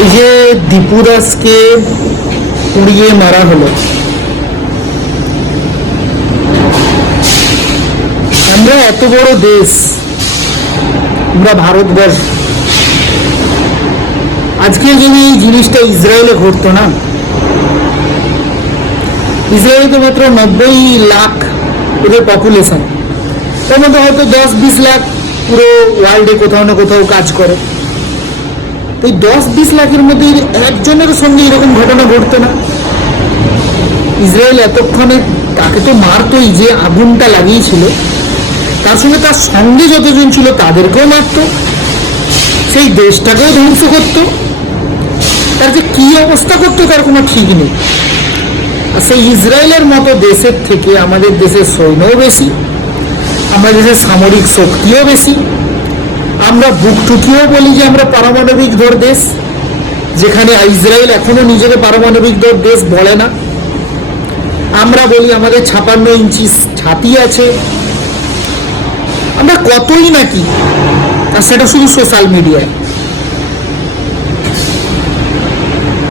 এই যে দীপু দাসকে পুড়িয়ে মারা হলো, আমরা এত বড় দেশ, আমরা ভারতবর্ষ, আজকে যদি এই জিনিসটা ইসরায়েলে ঘটতো না, ইসরায়েলে তো মাত্র 90 লাখ ওদের পপুলেশন, তার মধ্যে হয়তো 10-20 লাখ পুরো ওয়ার্ল্ডে কোথাও না কোথাও কাজ করে। এই 10-20 লাখের মধ্যে একজনের সঙ্গে এরকম ঘটনা ঘটতো না। ইসরায়েল এতক্ষণে তাকে তো মারতই, যে আগুনটা লাগিয়েছিল তার সঙ্গে তার সঙ্গে যতজন ছিল তাদেরকেও মারত, সেই দেশটাকেও ধ্বংস করত, তার যে কি অবস্থা করতো তার কোনো ঠিক নেই। আর সেই ইসরায়েলের মতো দেশের থেকে আমাদের দেশের সৈন্যও বেশি, আমাদের দেশের সামরিক শক্তিও বেশি। আমরা বুক টুকিয়েও বলি যে আমরা পারমাণবিক ধর দেশ, যেখানে ইসরায়েল এখনো নিজেকে পারমাণবিক ধর দেশ বলে না। আমরা বলি আমাদের 56 ইঞ্চি ছাতি আছে, আমরা কতই নাকি, আর সেটা শুধু সোশ্যাল মিডিয়ায়।